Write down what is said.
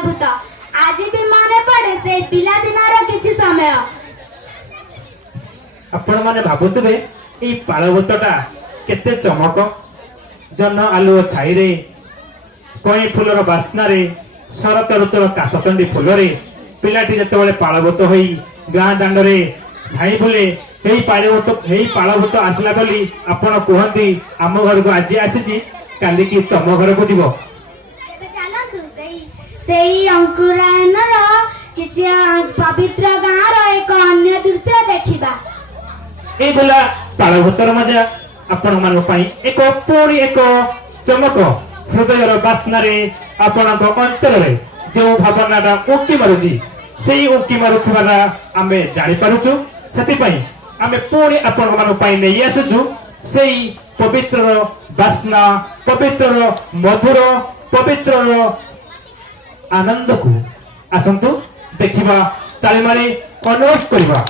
ପାଳଭୂତ ଆଜି ବି ମନେ ପଡେ ସେଇ ପିଲାଦିନର କିଛି ସମୟ। ଆପଣ ମାନେ ଭାବୁଥିବେ ଏଇ ପାଳଭୂତଟା କେତେ ଚମକ। ଜହ୍ନ ଆଲୁଅ ଛାଇରେ, କଇଁ ଫୁଲର ବାସ୍ନାରେ, ଶରତ ଋତୁର କାଶତଣ୍ଡି ଫୁଲରେ ପିଲାଟି ଯେତେବେଳେ ପାଳଭୂତ ହୋଇ ଗାଁ ଦାଣ୍ଡରେ ଧାଇଁ ବୁଲେ, ହେଇ ପାଳଭୂତ ଆସିଲା ବୋଲି ଆପଣ କୁହନ୍ତି ଆମ ଘରକୁ ଆଜି ଆସିଛି, କାଲିକି ତମ ଘରକୁ ଯିବ। ଚାଲନ୍ତୁ ସେଇ ଅଙ୍କୁରାୟନର କିଛି ପବିତ୍ର ଗାଁର ଏକ ଅନ୍ୟ ଦୃଶ୍ୟ ଦେଖିବା। ଏଇ ବୁଲା ପାଳଭୂତର ମଜା ଆପଣ ମାନଙ୍କ ପାଇଁ ପୁଣି ଏକ ଚମକ। ହୃଦୟର ବାସ୍ନାରେ ଆପଣଙ୍କ ଅନ୍ତରରେ ଯେଉଁ ଭାବନାଟା ଉଙ୍କି ମାରୁଛି, ସେଇ ଉଙ୍କି ମାରୁଥିବାଟା ଆମେ ଜାଣିପାରୁଛୁ। ସେଥିପାଇଁ ଆମେ ପୁଣି ଆପଣଙ୍କ ମାନଙ୍କ ପାଇଁ ନେଇ ଆସୁଛୁ ସେଇ ପବିତ୍ରର ବାସ୍ନା, ପବିତ୍ରର ମଧୁର, ପବିତ୍ରର ଆନନ୍ଦକୁ। ଆସନ୍ତୁ ଦେଖିବା, ତାଳିମାରି ଅନୁରୋଧ କରିବା।